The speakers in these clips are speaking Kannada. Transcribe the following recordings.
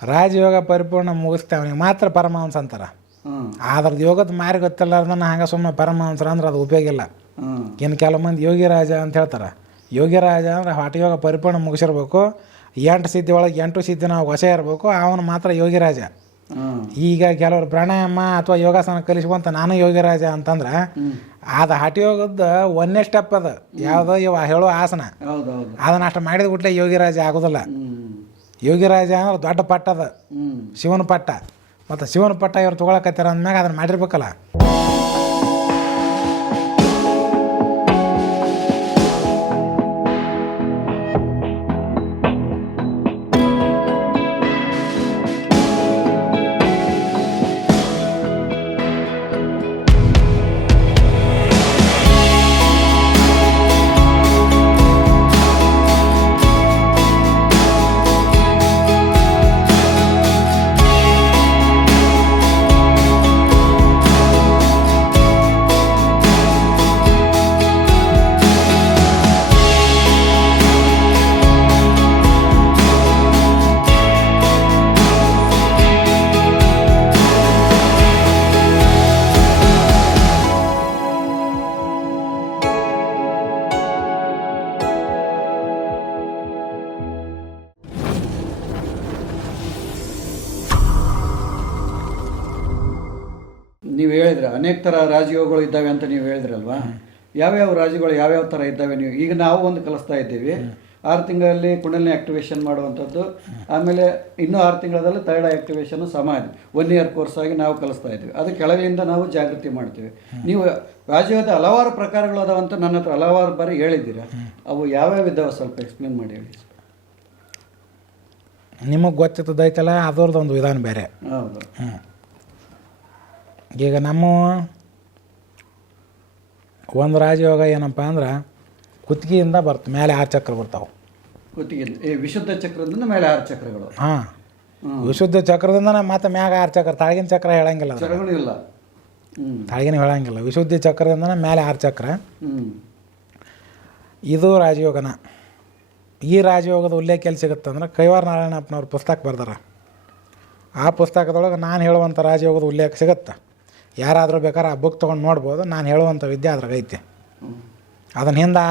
ರಾಜಯೋಗ ಪರಿಪೂರ್ಣ ಮುಗಿಸ್ತೇವನಿಗೆ ಮಾತ್ರ ಪರಮಹಂಸ ಅಂತಾರೆ. ಅದ್ರದ್ದು ಯೋಗದ ಮಾರಿ ಗೊತ್ತಿಲ್ಲಾರ್ದನ್ನ ಹಂಗೆ ಸುಮ್ಮನೆ ಪರಮಹಂಸರು ಅಂದ್ರೆ ಅದು ಉಪಯೋಗ ಇಲ್ಲ. ಇನ್ನು ಕೆಲವು ಮಂದಿ ಯೋಗಿರಾಜ ಅಂತ ಹೇಳ್ತಾರೆ. ಯೋಗಿರಾಜ ಅಂದ್ರೆ ಹಠಯೋಗ ಪರಿಪೂರ್ಣ ಮುಗಿಸಿರ್ಬೇಕು, 8 ಸಿದ್ಧಿ ಒಳಗೆ 8 ಸಿದ್ಧಿ ನಾವು ವಶ ಇರಬೇಕು, ಅವನು ಮಾತ್ರ ಯೋಗಿರಾಜ. ಈಗ ಕೆಲವರು ಪ್ರಾಣಾಯಾಮ ಅಥವಾ ಯೋಗಾಸನ ಕಲಿಸುವಂತ ನಾನು ಯೋಗಿರಾಜ ಅಂತಂದ್ರೆ ಅದು ಹಠಯೋಗದ 1ನೇ ಸ್ಟೆಪ್. ಅದು ಯಾವುದೋ ಇವ ಹೇಳೋ ಆಸನ, ಅದನ್ನ ಅಷ್ಟು ಮಾಡಿದ ಬಿಟ್ಲೆ ಯೋಗಿರಾಜ ಆಗೋದಿಲ್ಲ. ಯೋಗಿರಾಜ ಅಂದ್ರೆ ದೊಡ್ಡ ಪಟ್ಟ, ಅದು ಶಿವನ ಪಟ್ಟ. ಮತ್ತು ಶಿವನ ಪಟ್ಟ ಇವ್ರು ತೊಗೊಳಕತ್ತಾರ ಅಂದ್ಮ್ಯಾಗ ಅದನ್ನು ಮಾಡಿರ್ಬೇಕಲ್ಲ. ನೀವು ಹೇಳಿದ್ರೆ ಅನೇಕ ಥರ ರಾಜಯೋಗಗಳು ಇದ್ದಾವೆ ಅಂತ ನೀವು ಹೇಳಿದ್ರಲ್ವಾ, ಯಾವ್ಯಾವ ರಾಜಗಳು ಯಾವ್ಯಾವ ಥರ ಇದ್ದಾವೆ? ನೀವು ಈಗ ನಾವು ಒಂದು ಕಲಿಸ್ತಾ ಇದ್ದೀವಿ, 6 ತಿಂಗಳಲ್ಲಿ ಕುಂಡಲಿನಿ ಆ್ಯಕ್ಟಿವೇಶನ್ ಮಾಡುವಂಥದ್ದು, ಆಮೇಲೆ ಇನ್ನೂ 6 ತಿಂಗಳಲ್ಲಿ ಥೈರಾಯ್ಡ್ ಆ್ಯಕ್ಟಿವೇಶನ್ ಸಮಾಧಿ 1 ಇಯರ್ ಕೋರ್ಸ್ ಆಗಿ ನಾವು ಕಲಿಸ್ತಾ ಇದ್ದೀವಿ. ಅದು ಕೆಳಗಿಂದ ನಾವು ಜಾಗೃತಿ ಮಾಡ್ತೀವಿ. ನೀವು ರಾಜಯೋಗದ ಹಲವಾರು ಪ್ರಕಾರಗಳು ಅದಾವಂತ ನನ್ನ ಹತ್ರ ಹಲವಾರು ಬಾರಿ ಹೇಳಿದ್ದೀರಾ. ಅವು ಯಾವ್ಯಾವ ಇದ್ದಾವೆ ಸ್ವಲ್ಪ ಎಕ್ಸ್ಪ್ಲೇನ್ ಮಾಡಿ ಹೇಳಿ. ನಿಮಗೆ ಗೊತ್ತಿದ್ದೈತಲ್ಲ, ಅದರದ್ದು ಒಂದು ವಿಧಾನ ಬೇರೆ. ಹೌದು. ಈಗ ನಮ್ಮ ಒಂದು ರಾಜಯೋಗ ಏನಪ್ಪ ಅಂದ್ರೆ ಕುತ್ತಿಗೆಯಿಂದ ಬರ್ತದೆ, ಮೇಲೆ 6 ಚಕ್ರ ಬರ್ತಾವೆ. ಕುತ್ತಿಗೆ ವಿಶುದ್ಧ ಚಕ್ರದಿಂದ ಮೇಲೆ 6 ಚಕ್ರಗಳು. ಹಾಂ, ವಿಶುದ್ಧ ಚಕ್ರದಿಂದ ಮತ್ತೆ ಮ್ಯಾಗ 6 ಚಕ್ರ. ತಾಳಗಿನ ಚಕ್ರ ಹೇಳಂಗಿಲ್ಲ, ಇಲ್ಲ ತಾಳಗಿನ ಹೇಳಂಗಿಲ್ಲ. ವಿಶುದ್ಧ ಚಕ್ರದಿಂದ ಮೇಲೆ 6 ಚಕ್ರ. ಇದು ರಾಜಯೋಗನ. ಈ ರಾಜಯೋಗದ ಉಲ್ಲೇಖ ಎಲ್ಲಿ ಸಿಗುತ್ತೆ ಅಂದ್ರೆ ಕೈವಾರ ನಾರಾಯಣಪ್ಪನವ್ರ ಪುಸ್ತಕ ಬರ್ದಾರ. ಆ ಪುಸ್ತಕದೊಳಗೆ ನಾನು ಹೇಳುವಂಥ ರಾಜಯೋಗದ ಉಲ್ಲೇಖ ಸಿಗುತ್ತೆ. ಯಾರಾದರೂ ಬೇಕಾದ್ರೆ ಆ ಬುಕ್ ತೊಗೊಂಡು ನೋಡ್ಬೋದು. ನಾನು ಹೇಳುವಂಥ ವಿದ್ಯೆ ಅದ್ರಾಗ ಐತೆ. ಅದನ್ನ ಹಿಂದೆ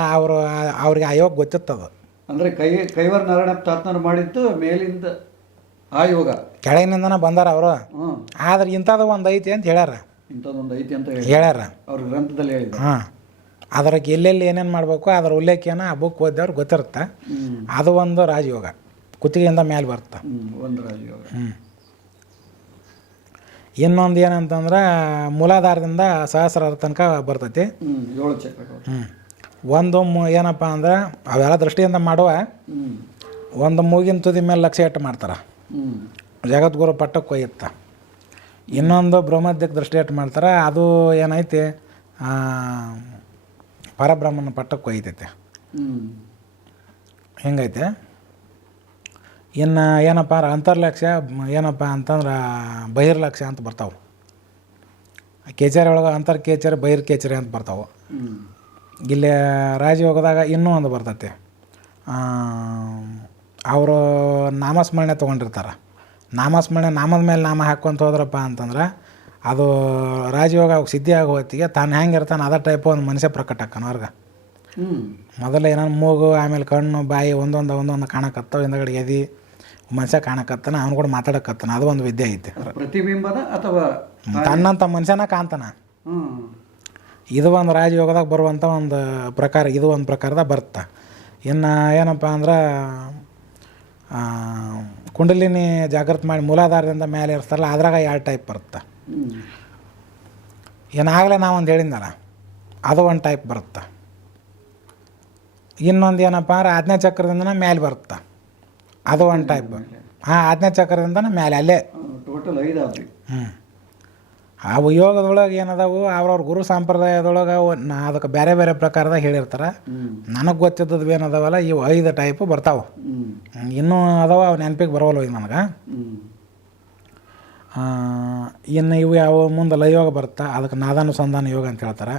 ಅವ್ರಿಗೆ ಆ ಯೋಗ ಗೊತ್ತಿತ್ತದು. ಅಂದರೆ ಕೈವಾರ ನಾರಾಯಣಪ್ಪ ತಾತನವ್ರು ಮಾಡಿದ್ದು ಮೇಲಿಂದ ಆ ಯೋಗ, ಕೆಳಗಿನಿಂದನೇ ಬಂದಾರ ಅವರು. ಆದ್ರೆ ಇಂಥದ್ದು ಒಂದು ಐತಿ ಅಂತ ಹೇಳ್ಯಾರ, ಇಂಥದ್ದೊಂದು ಐತಿ ಅಂತ ಹೇಳ್ಯಾರ ಅವ್ರ ಗ್ರಂಥದಲ್ಲಿ ಹೇಳಿದ್ರು. ಹಾಂ, ಅದ್ರಾಗ ಎಲ್ಲೆಲ್ಲಿ ಏನೇನು ಮಾಡಬೇಕು ಅದರ ಉಲ್ಲೇಖನ ಆ ಬುಕ್ ಓದಿದವ್ರು ಗೊತ್ತಿರುತ್ತೆ. ಅದು ಒಂದು ರಾಜಯೋಗ, ಕುತ್ತಿಗೆಯಿಂದ ಮೇಲೆ ಬರುತ್ತೆ. ಒಂದು ರಾಜಯೋಗ. ಇನ್ನೊಂದು ಏನಂತಂದ್ರೆ ಮೂಲಾಧಾರದಿಂದ ಸಹಸ್ರಾರ ತನಕ ಬರ್ತೈತಿ. 7 ಚಕ್ರಗಳು. ಒಂದು ಏನಪ್ಪ ಅಂದ್ರೆ ಅವೆಲ್ಲ ದೃಷ್ಟಿಯಿಂದ ಮಾಡುವ ಒಂದು ಮೂಗಿನ ತುದಿ ಮೇಲೆ ಲಕ್ಷ್ಯ ಇಟ್ಟು ಮಾಡ್ತಾರೆ, ಜಗದ್ಗುರು ಪಟ್ಟಕ್ಕೆ ಒಯ್ಯುತ್ತ. ಇನ್ನೊಂದು ಬ್ರಹ್ಮದ್ಯಕ್ಕೆ ದೃಷ್ಟಿ ಇಟ್ಟು ಮಾಡ್ತಾರೆ, ಅದು ಏನೈತಿ ಪರಬ್ರಹ್ಮನ ಪಟ್ಟಕ್ಕೆ ಒಯ್ತೈತೆ. ಹಿಂಗೈತೆ. ಇನ್ನು ಏನಪ್ಪ ಅಂದ್ರೆ ಅಂತರ್ಲಕ್ಷ್ಯ ಏನಪ್ಪ ಅಂತಂದ್ರೆ ಬಹಿರ್ಲಕ್ಷ್ಯ ಅಂತ ಬರ್ತಾವೆ. ಕೇಚರಿ ಒಳಗೆ ಅಂತರ್ಕೇಚರಿ ಬಹಿರ್ಕೇಚರಿ ಅಂತ ಬರ್ತಾವೆ. ಇಲ್ಲಿ ರಾಜಯೋಗದಾಗ ಇನ್ನೂ ಒಂದು ಬರ್ತೈತೆ. ಅವರು ನಾಮಸ್ಮರಣೆ ತೊಗೊಂಡಿರ್ತಾರೆ. ನಾಮಸ್ಮರಣೆ ನಾಮದ ಮೇಲೆ ನಾಮ ಹಾಕ್ಕೊಂತ ಹೋದ್ರಪ್ಪ ಅಂತಂದ್ರೆ ಅದು ರಾಜಯೋಗ ಸಿದ್ಧಿ ಆಗೋ ಹೊತ್ತಿಗೆ ತಾನು ಹೆಂಗೆ ಇರ್ತಾನೆ ಅದೇ ಟೈಪ್ ಒಂದು ಮನುಷ್ಯ ಪ್ರಕಟ ಆಕ್ಕನ ಅವ್ರಿಗೆ. ಮೊದಲು ಏನೋ ಮೂಗು, ಆಮೇಲೆ ಕಣ್ಣು, ಬಾಯಿ ಒಂದೊಂದು ಕಾಣಕತ್ತವ, ಹಿಂದಗಡೆ ಎದಿ ಮನುಷ್ಯ ಕಾಣಕತ್ತಾನ, ಅವ್ನು ಕೂಡ ಮಾತಾಡಕತ್ತಾನ. ಅದು ಒಂದು ವಿದ್ಯೆ ಐತೆ. ಪ್ರತಿಬಿಂಬದ ಅಥವಾ ತನ್ನಂಥ ಮನುಷ್ಯನ ಕಾಣ್ತಾನ. ಇದು ಒಂದು ರಾಜಯೋಗದಾಗ ಬರುವಂಥ ಒಂದು ಪ್ರಕಾರ, ಇದು ಒಂದು ಪ್ರಕಾರದಾಗ ಬರುತ್ತೆ. ಇನ್ನು ಏನಪ್ಪ ಅಂದ್ರೆ ಕುಂಡಲಿನಿ ಜಾಗೃತಿ ಮಾಡಿ ಮೂಲಾಧಾರದಿಂದ ಮೇಲೆ ಇರ್ತಾರಲ್ಲ, ಅದ್ರಾಗ 2 ಟೈಪ್ ಬರುತ್ತೆ. ಏನಾಗಲೇ ನಾವೊಂದು ಹೇಳಿದ್ನಲ್ಲ, ಅದು ಒಂದು ಟೈಪ್ ಬರುತ್ತೆ. ಇನ್ನೊಂದು ಏನಪ್ಪ ಅಂದ್ರೆ 8ನೇ ಚಕ್ರದಿಂದ ಮೇಲೆ ಬರುತ್ತೆ, ಅದು ಒಂದು ಟೈಪ್. ಹಾಂ, 8ನೇ ಚಕ್ರದಿಂದ ಮೇಲೆ ಅಲ್ಲೇ ಟೋಟಲ್ 5 ಆಗ್ರಿ. ಅವು ಯೋಗದೊಳಗೆ ಏನದಾವು ಅವ್ರವ್ರ ಗುರು ಸಂಪ್ರದಾಯದೊಳಗೆ ಅದಕ್ಕೆ ಬೇರೆ ಬೇರೆ ಪ್ರಕಾರದಾಗ ಹೇಳಿರ್ತಾರೆ. ನನಗೆ ಗೊತ್ತಿದ್ದದ್ದು ಏನದಾವಲ್ಲ ಇವು 5 ಟೈಪು ಬರ್ತಾವೆ. ಇನ್ನೂ ಅದಾವ, ಅವು ನೆನಪಿಗೆ ಬರೋಲ್ಲ ಈಗ ನನಗೆ. ಇನ್ನು ಇವು ಯಾವ ಮುಂದೆ ಲಯೋಗ ಬರುತ್ತೆ, ಅದಕ್ಕೆ ನಾದಾನುಸಂಧಾನ ಯೋಗ ಅಂತ ಹೇಳ್ತಾರೆ.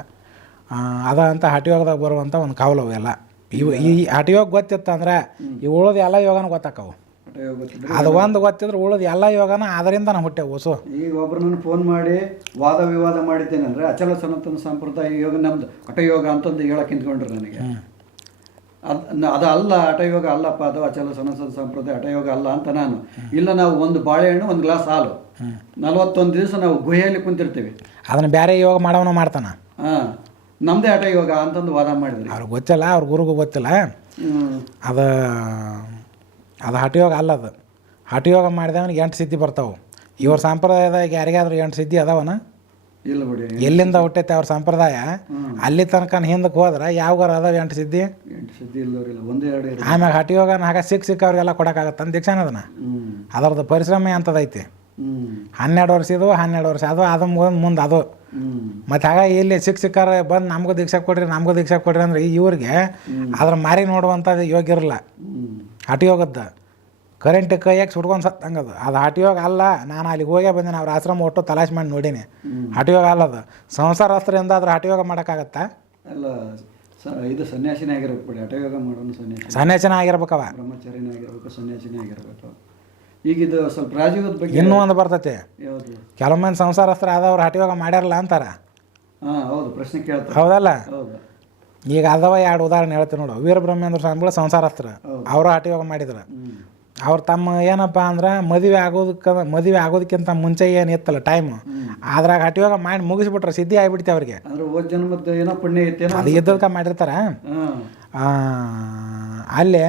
ಅದ ಅಂತ ಹಠಯೋಗದಾಗ ಬರುವಂಥ ಒಂದು ಕಾವಲವು ಎಲ್ಲ. ಇವು ಈ ಹಠಯೋಗ ಗೊತ್ತಿತ್ತು ಅಂದ್ರೆ ಇವು ಉಳಿದ ಎಲ್ಲ ಯೋಗನೂ ಗೊತ್ತಾಕವು. ಹಠಯೋಗ ಗೊತ್ತಿದ್ರೆ ಅದು ಒಂದು ಗೊತ್ತಿದ್ರೆ ಉಳಿದು ಎಲ್ಲ ಯೋಗನ ಅದರಿಂದ ನಾವು ಹುಟ್ಟೆ ಹೊಸು. ಈಗ ಒಬ್ರು ನಾನು ಫೋನ್ ಮಾಡಿ ವಾದ ವಿವಾದ ಮಾಡಿದ್ದೇನೆ ಅಂದರೆ ಅಚಲ ಸನಾತನ ಸಂಪ್ರದಾಯ ಯೋಗ ನಮ್ದು ಹಠಯೋಗ ಅಂತಂದು ಹೇಳಕ್ಕೆ ನಿಂತ್ಕೊಂಡ್ರು ನನಗೆ. ಅದು ಅಲ್ಲ, ಹಠಯೋಗ ಅಲ್ಲಪ್ಪ, ಅದು ಅಚಲ ಸನಾತನ ಸಂಪ್ರದಾಯ ಹಠಯೋಗ ಅಲ್ಲ ಅಂತ ನಾನು. ಇಲ್ಲ, ನಾವು ಒಂದು ಬಾಳೆಹಣ್ಣು ಒಂದು ಗ್ಲಾಸ್ ಹಾಲು 41 ದಿವಸ ನಾವು ಗುಹೆಯಲ್ಲಿ ಕುಂತಿರ್ತೀವಿ, ಅದನ್ನ ಬೇರೆ ಯೋಗ ಮಾಡವನ ಮಾಡ್ತಾನ. ಹಾಂ, ನಮ್ಮದೇ ಹಠಯೋಗ ಅಂತಂದು ವಾದ ಮಾಡಿದ್ರಿ. ಅವ್ರಿಗೆ ಗೊತ್ತಿಲ್ಲ, ಅವ್ರ ಗುರುಗೂ ಗೊತ್ತಿಲ್ಲ. ಅದು ಹಠಯೋಗ ಅಲ್ಲ. ಅದು ಹಠಯೋಗ ಮಾಡಿದವನಿಗೆ 8 ಸಿದ್ಧಿ ಬರ್ತಾವೆ. ಇವ್ರ ಸಂಪ್ರದಾಯದಾಗ ಯಾರಿಗಾದ್ರೂ 8 ಸಿದ್ಧಿ ಅದಾವನ? ಇಲ್ಲ ಬಿಡಿ. ಎಲ್ಲಿಂದ ಹುಟ್ಟೈತೆ ಅವ್ರ ಸಂಪ್ರದಾಯ, ಅಲ್ಲಿ ತನಕ ಹಿಂದಕ್ಕೆ ಹೋದ್ರೆ ಯಾವಾಗಾರ ಅದಾವ 8 ಸಿದ್ಧಿ? 8 ಸಿದ್ಧಿ ಇಲ್ಲವ್ರಿಲ್ಲ, 1-2. ಆಮ್ಯಾಗ ಹಠಯೋಗನ ಹಾಗೆ ಸಿಕ್ಕ ಅವ್ರಿಗೆಲ್ಲ ಕೊಡೋಕ್ಕಾಗತ್ತಂತ ದೀಕ್ಷಾನ ಅದನ್ನ. ಅದರದ್ದು ಪರಿಶ್ರಮ ಅಂತದೈತಿ. 12 ವರ್ಷ ಇದು, 12 ವರ್ಷ ಅದು ಮುಂದೆ ಅದು. ಮತ್ತು ಹಾಗೆ ಇಲ್ಲಿ ಸಿಕ್ಕಾರ ಬಂದು ನಮಗೂ ದೀಕ್ಷಾ ಕೊಡ್ರಿ ಅಂದ್ರೆ ಇವ್ರಿಗೆ ಅದ್ರ ಮಾರಿ ನೋಡುವಂಥದ್ದು ಯೋಗ್ಯ ಇರಲ್ಲ. ಹಠಯೋಗದ್ದು ಕರೆಂಟ್ ಕೈಯಾಗಿ ಸುಟ್ಕೊಂಡು ಸತ್ತಂಗದು. ಅದು ಹಠಯೋಗ ಅಲ್ಲ. ನಾನು ಅಲ್ಲಿಗೆ ಹೋಗೇ ಬಂದೇನೆ, ಅವ್ರ ಆಶ್ರಮ ಒಟ್ಟು ತಲಾಶ್ ಮಾಡಿ ನೋಡೀನಿ. ಹಠಯೋಗ ಅಲ್ಲ ಅದು. ಸಂಸಾರಸ್ಥರಿಂದ ಅದ್ರ ಹಠಯೋಗ ಮಾಡೋಕ್ಕಾಗತ್ತಾ? ಅಲ್ಲ, ಇದು ಸನ್ಯಾಸಿನೇ ಆಗಿರ್ಬೇಕು ಬಿಡಿ. ಹಠಯೋಗ ಮಾಡೋನು ಸನ್ಯಾಸಿನ ಆಗಿರ್ಬೇಕವ, ಬ್ರಹ್ಮಚಾರಿನೇ ಆಗಿರ್ಬೇಕು, ಸನ್ಯಾಸಿನೇ ಆಗಿರ್ಬೇಕು. ಈಗ ಇದು ಸ್ವಲ್ಪ ರಾಜಯೋಗದ ಬಗ್ಗೆ ಇನ್ನೂ ಒಂದು ಬರ್ತೈತೆ. ಯಾವುದು? ಕೆಲವು ಮಂದಿ ಸಂಸಾರಸ್ಥರ ಆದವ್ರು ಹಠಯೋಗ ಮಾಡ್ಯಾರಲ್ಲ ಅಂತಾರ. ಹಾಂ, ಹೌದು, ಪ್ರಶ್ನೆ ಕೇಳ್ತಾರೆ. ಹೌದಲ್ಲ? ಹೌದು. ಈಗ ಅದಾವ 2 ಉದಾಹರಣೆ ಹೇಳ್ತೀನಿ ನೋಡು. ವೀರಬ್ರಹ್ಮೇಂದ್ರ ಸ್ವಾಮಿಗಳು ಸಂಸಾರಸ್ಥರು, ಅವರು ಹಠಯೋಗ ಮಾಡಿದ್ರು. ಅವ್ರು ತಮ್ಮ ಏನಪ್ಪ ಅಂದ್ರೆ ಮದುವೆ ಆಗೋದಕ್ಕಿಂತ ಮುಂಚೆ ಏನು ಇತ್ತಲ್ಲ ಟೈಮು, ಅದ್ರಾಗ ಹಠಯೋಗ ಮಾಡಿ ಮುಗಿಸ್ಬಿಟ್ರೆ ಸಿದ್ಧಿ ಆಗಿಬಿಡ್ತಿ ಅವ್ರಿಗೆ. ಅಂದ್ರೆ ಹೋದ ಜನ್ಮದ ಏನೋ ಪುಣ್ಯ ಐತೆ, ಅದು ಇದ್ದದಕ್ಕೆ ಮಾಡಿರ್ತಾರ. ಅಲ್ಲಿ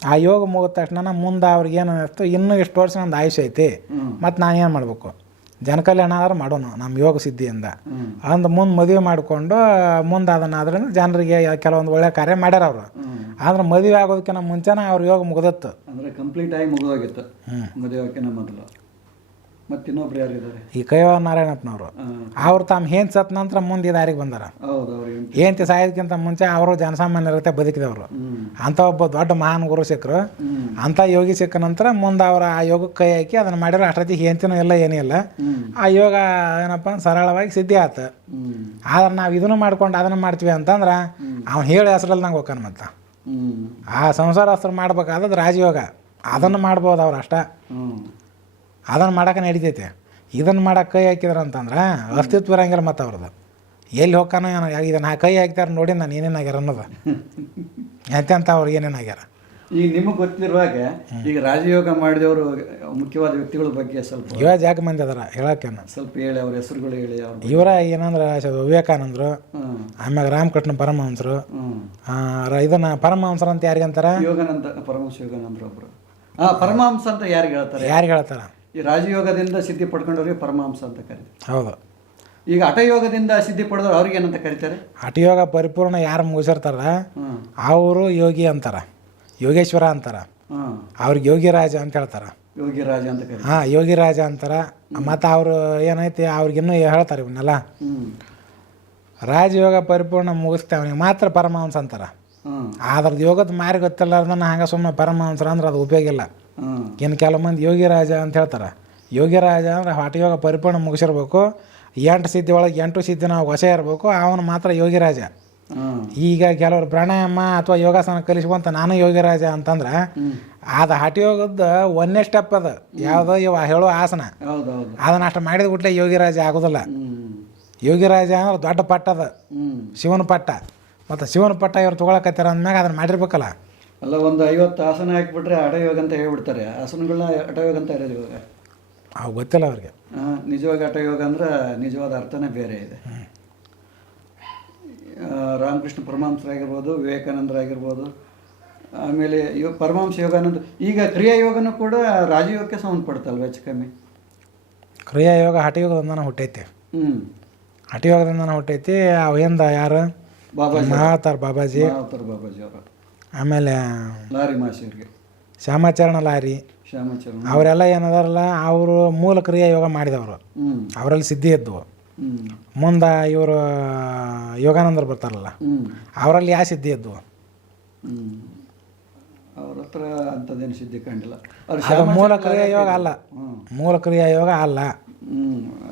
ಆ ಯೋಗ ಮುಗಿದ ತಕ್ಷಣ ಮುಂದೆ ಅವ್ರಿಗೆ ಏನು ಅನ್ನಿಸ್ತು, ಇನ್ನೂ ಇಷ್ಟು ವರ್ಷ ನಂದು ಆಯುಷ್ಯ ಐತಿ, ಮತ್ತು ನಾನು ಏನು ಮಾಡಬೇಕು, ಜನಕಲ್ಯಾಣ ಆದ್ರೆ ಮಾಡೋಣ ನಮ್ಮ ಯೋಗ ಸಿದ್ಧಿಯಿಂದ ಅಂದು ಮುಂದೆ ಮದುವೆ ಮಾಡಿಕೊಂಡು ಮುಂದೆ ಅದನ್ನಾದ್ರಿಂದ ಜನರಿಗೆ ಕೆಲವೊಂದು ಒಳ್ಳೆ ಕಾರ್ಯ ಮಾಡ್ಯಾರ ಅವರು. ಆದ್ರೆ ಮದುವೆ ಆಗೋದಕ್ಕಿಂತ ಮುಂಚೆನೇ ಅವ್ರ ಯೋಗ ಮುಗಿದತ್ತು. ಅಂದರೆ ಕಂಪ್ಲೀಟ್ ಆಗಿ ಮುಗಿದೋಗಿತ್ತು ಮದುವೆ ಆಗೋಕ್ಕಿಂತ ಮೊದಲು. ಮತ್ತು ಇನ್ನೊಬ್ರು ಯಾರಿದ್ದಾರೆ? ಈ ಕೈವಾರ ನಾರಾಯಣಪ್ಪನವರು. ಅವ್ರು ತಮ್ಮ ಹೇನ್ ಸತ್ ನಂತರ ಮುಂದೆ ದಾರಿಗೆ ಬಂದಾರ. ಏಂತಿ ಸಾಯೋದಕ್ಕಿಂತ ಮುಂಚೆ ಅವರು ಜನಸಾಮಾನ್ಯರತೆ ಬದುಕಿದವರು. ಅಂಥ ಒಬ್ಬ ದೊಡ್ಡ ಮಹಾನ್ ಗುರು ಸಿಕ್ಕರು. ಅಂಥ ಯೋಗಿ ಸಿಕ್ಕ ನಂತರ ಮುಂದೆ ಅವ್ರ ಆ ಯೋಗಕ್ಕೆ ಕೈ ಹಾಕಿ ಅದನ್ನು ಮಾಡಿರೋ ಅಷ್ಟೊತ್ತಿಗೆ ಹೇಂತಿನೂ ಇಲ್ಲ, ಏನೂ ಇಲ್ಲ. ಆ ಯೋಗ ಏನಪ್ಪ ಸರಳವಾಗಿ ಸಿದ್ಧಿ ಆಯ್ತು. ಆದ್ರೆ ನಾವು ಇದನ್ನು ಮಾಡ್ಕೊಂಡು ಅದನ್ನು ಮಾಡ್ತೀವಿ ಅಂತಂದ್ರೆ ಅವ್ನು ಹೇಳಿ ಹೆಸರಲ್ಲಿ ನಂಗೆ ಹೋಗ್ತಾನೆ. ಮತ್ತು ಆ ಸಂಸಾರಸ್ತ್ರ ಮಾಡ್ಬೇಕಾದ್ರೆ ರಾಜಯೋಗ ಅದನ್ನು ಮಾಡ್ಬೋದು ಅವ್ರು ಅಷ್ಟ. ಅದನ್ನು ಮಾಡೋಕೆ ನಡಿತೈತೆ. ಇದನ್ನು ಮಾಡೋಕೆ ಕೈ ಹಾಕಿದ್ರು ಅಂತಂದ್ರೆ ಅಸ್ತಿತ್ವ ಇರಂಗಿಲ್ಲ. ಮತ್ತು ಅವ್ರದ್ದು ಎಲ್ಲಿ ಹೋಗ್ಕಾನೋ ಏನೋ. ಇದನ್ನು ಕೈ ಹಾಕ್ತಾರೆ ನೋಡಿ ನಾನು ಏನೇನಾಗ್ಯಾರ ಅನ್ನೋದು ಎಂತೆಂತ ಅವ್ರಿಗೆ ಏನೇನಾಗ್ಯಾರ. ಈಗ ನಿಮಗೆ ಗೊತ್ತಿರುವಾಗ ಈಗ ರಾಜಯೋಗ ಮಾಡಿದವರು ಮುಖ್ಯವಾದ ವ್ಯಕ್ತಿಗಳ ಬಗ್ಗೆ ಸ್ವಲ್ಪ ಇವಾಗ ಜಾಗ ಮಂದಿ ಅದಾರ ಹೇಳಕ್ಕೇನು, ಸ್ವಲ್ಪ ಹೇಳಿ, ಅವ್ರ ಹೆಸರುಗಳು ಹೇಳಿ. ಇವರ ಏನಂದ್ರೆ ವಿವೇಕಾನಂದರು, ಆಮ್ಯಾಗ ರಾಮಕೃಷ್ಣ ಪರಮಹಂಸರು. ಇದನ್ನ ಪರಮಹಂಸರು ಅಂತ ಯಾರಿಗಂತಾರ? ಯೋಗಾನಂದ, ಪರಮಹಂಸ ಯೋಗಾನಂದರು ಒಬ್ರು. ಪರಮಹಂಸ ಅಂತ ಯಾರಿಗೆ ಹೇಳ್ತಾರ? ಈ ರಾಜಯೋಗದಿಂದ ಸಿದ್ಧಿ ಪಡ್ಕೊಂಡವ್ರಿಗೆ ಪರಮಹಂಸ ಅಂತ ಕರೀತಾರೆ. ಹೌದು. ಈಗ ಹಠಯೋಗದಿಂದ ಸಿದ್ಧಿ ಪಡೆದವ್ರು ಅವ್ರಿಗೆ ಏನಂತ ಕರೀತಾರೆ? ಹಠಯೋಗ ಪರಿಪೂರ್ಣ ಯಾರು ಮುಗಿಸಿರ್ತಾರ ಅವರು ಯೋಗಿ ಅಂತಾರ, ಯೋಗೇಶ್ವರ ಅಂತಾರ. ಅವ್ರಿಗೆ ಯೋಗಿರಾಜ ಅಂತ ಹೇಳ್ತಾರ. ಯೋಗಿರಾಜ ಅಂತ ಕರೀತಾರೆ. ಹಾಂ, ಯೋಗಿರಾಜ ಅಂತಾರ. ಮತ್ತು ಅವರು ಏನೈತಿ ಅವ್ರಿಗಿನ್ನೂ ಹೇಳ್ತಾರೆ ಇವನ್ನೆಲ್ಲ. ರಾಜಯೋಗ ಪರಿಪೂರ್ಣ ಮುಗಿಸ್ತೇವನಿಗೆ ಮಾತ್ರ ಪರಮಹಂಸ ಅಂತಾರ. ಅದ್ರದ್ದು ಯೋಗದ ಮಾರಿ ಗೊತ್ತಿಲ್ಲಾರ್ದನ್ನ ಹಂಗೆ ಸುಮ್ಮನೆ ಪರಮಹಂಸರ ಅಂದ್ರೆ ಅದು ಉಪಯೋಗ ಇಲ್ಲ. ಇನ್ನು ಕೆಲವು ಮಂದಿ ಯೋಗಿರಾಜ ಅಂತ ಹೇಳ್ತಾರೆ. ಯೋಗಿರಾಜ ಅಂದ್ರೆ ಹಠಯೋಗ ಪರಿಪೂರ್ಣ ಮುಗಿಸಿರ್ಬೇಕು. 8 ಸಿದ್ಧಿ ಒಳಗೆ 8 ಸಿದ್ಧಿ ನಾವು ವಶ ಇರಬೇಕು, ಅವನು ಮಾತ್ರ ಯೋಗಿರಾಜ. ಈಗ ಕೆಲವರು ಪ್ರಾಣಾಯಾಮ ಅಥವಾ ಯೋಗಾಸನ ಕಲಿಸ್ಕೊಂತ ನಾನು ಯೋಗಿರಾಜ ಅಂತಂದ್ರೆ ಅದು ಹಠಯೋಗದ 1ನೇ ಸ್ಟೆಪ್. ಅದು ಯಾವುದೋ ಇವ ಹೇಳೋ ಆಸನ, ಅದನ್ನ ಅಷ್ಟು ಮಾಡಿದ ಬಿಟ್ಲೆ ಯೋಗಿರಾಜ ಆಗೋದಿಲ್ಲ. ಯೋಗಿರಾಜ ಅಂದ್ರೆ ದೊಡ್ಡ ಪಟ್ಟ, ಅದು ಶಿವನ ಪಟ್ಟ. ಮತ್ತು ಶಿವನ ಪಟ್ಟ ಇವ್ರು ತೊಗೊಳಕತ್ತಾರ ಅಂದ್ಮ್ಯಾಗ ಅದನ್ನು ಮಾಡಿರ್ಬೇಕಲ್ಲ. ಅಲ್ಲ, ಒಂದು 50 ಆಸನ ಹಾಕಿಬಿಟ್ರೆ ಹಠಯೋಗ ಅಂತ ಹೇಳ್ಬಿಡ್ತಾರೆ. ಆಸನಗಳನ್ನ ಹಠಯೋಗ ಅಂತ ಇರೋದು ಇವಾಗ ಅವು ಗೊತ್ತಿಲ್ಲ ಅವ್ರಿಗೆ. ನಿಜವಾಗಿ ಹಠಯೋಗ ಅಂದ್ರೆ ನಿಜವಾದ ಅರ್ಥನೇ ಬೇರೆ ಇದೆ. ರಾಮಕೃಷ್ಣ ಪರಮಹಂಸರಾಗಿರ್ಬೋದು, ವಿವೇಕಾನಂದರಾಗಿರ್ಬೋದು, ಆಮೇಲೆ ಪರಮಹಂಸ ಯೋಗಾನಂದ. ಈಗ ಕ್ರಿಯಾಯೋಗನೂ ಕೂಡ ರಾಜಯೋಗಕ್ಕೆ ಸಂಬಂಧಪಡ್ತಲ್ವ ಹೆಚ್ಚು ಕಮ್ಮಿ? ಕ್ರಿಯಾಯೋಗ ಹಠಯೋಗದಿಂದನೇ ಹುಟ್ಟೈತಿ. ಹಠಯೋಗದಿಂದನೇ ಹುಟ್ಟೈತಿ. ಅವಿಂದ ಯಾರು? ಮಹಾವತಾರ್ ಬಾಬಾಜಿ ಅವರು. ಆಮೇಲೆ ಲಾರಿ ಮಾಸ್ಟರ್ಗೆ ಶ್ಯಾಮಾಚರಣ ಲಾರಿ, ಅವರೆಲ್ಲ ಏನದಾರಲ್ಲ ಅವರು ಮೂಲ ಕ್ರಿಯಾ ಯೋಗ ಮಾಡಿದವರು. ಅವರಲ್ಲಿ ಸಿದ್ಧಿ ಇದ್ದವು. ಮುಂದೆ ಇವರು ಯೋಗಾನಂದರು ಬರ್ತಾರಲ್ಲ, ಅವರಲ್ಲಿ ಯಾವ ಸಿದ್ಧಿ ಇದ್ದವು? ಅವ್ರ ಹತ್ರ ಅಂಥದ್ದೇನು ಸಿದ್ಧಿ ಕಂಡಿಲ್ಲ. ಅದು ಮೂಲ ಕ್ರಿಯಾ ಯೋಗ ಅಲ್ಲ. ಮೂಲ ಕ್ರಿಯಾ ಯೋಗ ಅಲ್ಲ.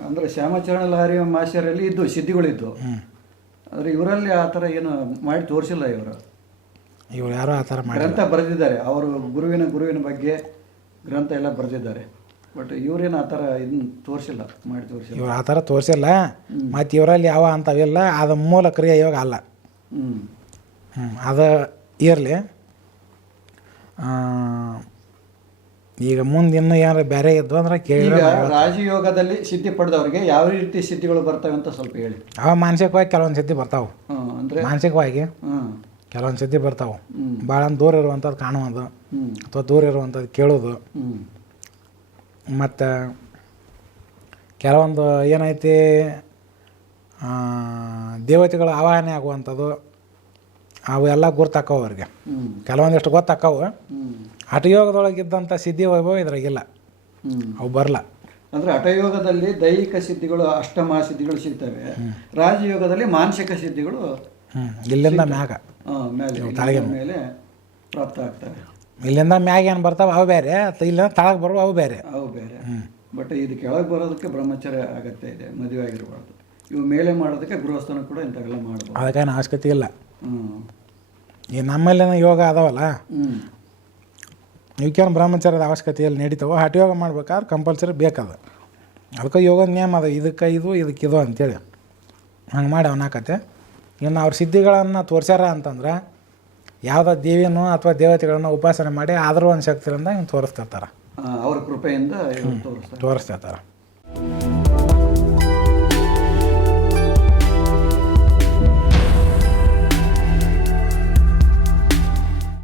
ಅಂದರೆ ಶ್ಯಾಮಾಚರಣ ಲಾರಿ ಮಾಸ್ಟರಲ್ಲಿ ಇದ್ದು ಸಿದ್ಧಿಗಳಿದ್ದು. ಆದರೆ ಇವರಲ್ಲಿ ಆ ಥರ ಏನು ಮಾಡಿ ತೋರಿಸಿಲ್ಲ. ಇವರು ಯಾರೋ ಆ ಥರ ಮಾಡಿ ಅಂತ ಬರೆದಿದ್ದಾರೆ. ಅವರು ಗುರುವಿನ ಬಗ್ಗೆ ಗ್ರಂಥ ಎಲ್ಲ ಬರೆದಿದ್ದಾರೆ. ಬಟ್ ಇವ್ರೇನು ಆ ಥರ ಇದನ್ನ ತೋರಿಸಿಲ್ಲ, ಮಾಡಿ ತೋರಿಸಿಲ್ಲ. ಇವ್ರು ಆ ಥರ ತೋರಿಸಿಲ್ಲ. ಮತ್ತು ಇವರಲ್ಲಿ ಯಾವ ಅಂಥವಿಲ್ಲ, ಅದು ಮೂಲ ಕ್ರಿಯೆ ಯೋಗ ಅಲ್ಲ. ಅದು ಇರಲಿ. ಈಗ ಮುಂದೆ ಇನ್ನೂ ಏನಾರು ಬೇರೆ ಇದ್ದು ಅಂದ್ರೆ ಕೇಳಿ. ಈಗ ರಾಜಯೋಗದಲ್ಲಿ ಸಿದ್ಧಿ ಪಡೆದವ್ರಿಗೆ ಯಾವ ರೀತಿ ಸಿದ್ಧಿಗಳು ಬರ್ತವೆ ಅಂತ ಸ್ವಲ್ಪ ಹೇಳಿ. ಅವ ಮಾನಸಿಕವಾಗಿ ಕೆಲವೊಂದು ಸಿದ್ಧಿ ಬರ್ತಾವೆ. ಅಂದರೆ ಮಾನಸಿಕವಾಗಿ ಕೆಲವೊಂದು ಸಿದ್ಧಿ ಬರ್ತಾವೆ. ಭಾಳ ದೂರ ಇರುವಂಥದ್ದು ಕಾಣುವುದು ಅಥವಾ ದೂರ ಇರುವಂಥದ್ದು ಕೇಳೋದು. ಮತ್ತು ಕೆಲವೊಂದು ಏನೈತಿ ದೇವತೆಗಳ ಆವಾಹನೆ ಆಗುವಂಥದ್ದು ಅವು ಎಲ್ಲ ಗುರ್ತಾಕ್ಕವು ಅವ್ರಿಗೆ. ಕೆಲವೊಂದಿಷ್ಟು ಗೊತ್ತಾಕ್ಕವು. ಹಠಯೋಗದೊಳಗಿದ್ದಂಥ ಸಿದ್ಧಿ ವೈಭವ ಇದ್ರಾಗಿಲ್ಲ, ಅವು ಬರಲ್ಲ. ಅಂದರೆ ಹಠಯೋಗದಲ್ಲಿ ದೈಹಿಕ ಸಿದ್ಧಿಗಳು ಅಷ್ಟಮ ಸಿದ್ಧಿಗಳು ಸಿಗ್ತವೆ, ರಾಜಯೋಗದಲ್ಲಿ ಮಾನಸಿಕ ಸಿದ್ಧಿಗಳು ಇಲ್ಲಿಂದ ಮ್ಯಾಗ ಮೇಲೆ ಪ್ರಾಪ್ತ ಆಗ್ತವೆ. ಇಲ್ಲಿಂದ ಮ್ಯಾಗ ಏನು ಬರ್ತಾವೆ ಅವು ಬೇರೆ, ಇಲ್ಲಿಂದ ತಳಗೆ ಬರುವ ಅವು ಬೇರೆ. ಅವು ಬೇರೆ. ಬಟ್ ಇದು ಕೆಳಗೆ ಬರೋದಕ್ಕೆ ಬ್ರಹ್ಮಚರ್ಯ ಅಗತ್ಯ ಇದೆ, ಮದುವೆ ಆಗಿರಬಾರ್ದು. ಇವು ಮೇಲೆ ಮಾಡೋದಕ್ಕೆ ಗೃಹಸ್ಥನ ಕೂಡ ಇಂಥವೆಲ್ಲ ಮಾಡ್ಬೋದು, ಅದಕ್ಕೇನು ಅವಶ್ಯಕತೆ ಇಲ್ಲ. ಈ ನಮ್ಮಲ್ಲಿನ ಯೋಗ ಅದಾವಲ್ಲ, ಇವಕ್ಕೇನು ಬ್ರಹ್ಮಚರ್ಯದ ಅವಶ್ಯಕತೆಯಲ್ಲಿ ನಡೀತಾವೆ. ಹಠಯೋಗ ಮಾಡ್ಬೇಕಾದ್ರೆ ಕಂಪಲ್ಸರಿ ಬೇಕದ. ಅದಕ್ಕೆ ಯೋಗದ ನಿಯಮ ಅದ, ಇದಕ್ಕೆ ಇದಕ್ಕಿದು ಅಂತೇಳಿ ಹಂಗೆ ಮಾಡಿ ಅವನಾಕತ್ತೆ. ಇನ್ನು ಅವ್ರ ಸಿದ್ಧಿಗಳನ್ನು ತೋರಿಸ್ಯಾರ ಅಂತಂದ್ರೆ ಯಾವುದೋ ದೇವಿನೋ ಅಥವಾ ದೇವತೆಗಳನ್ನ ಉಪಾಸನೆ ಮಾಡಿ ಆದರೂ ಒಂದು ಶಕ್ತಿಯಿಂದ ಹಿಂಗೆ ತೋರಿಸ್ತಿರ್ತಾರೆ, ಅವ್ರ ಕೃಪೆಯಿಂದ ತೋರಿಸ್ತಿರ್ತಾರೆ.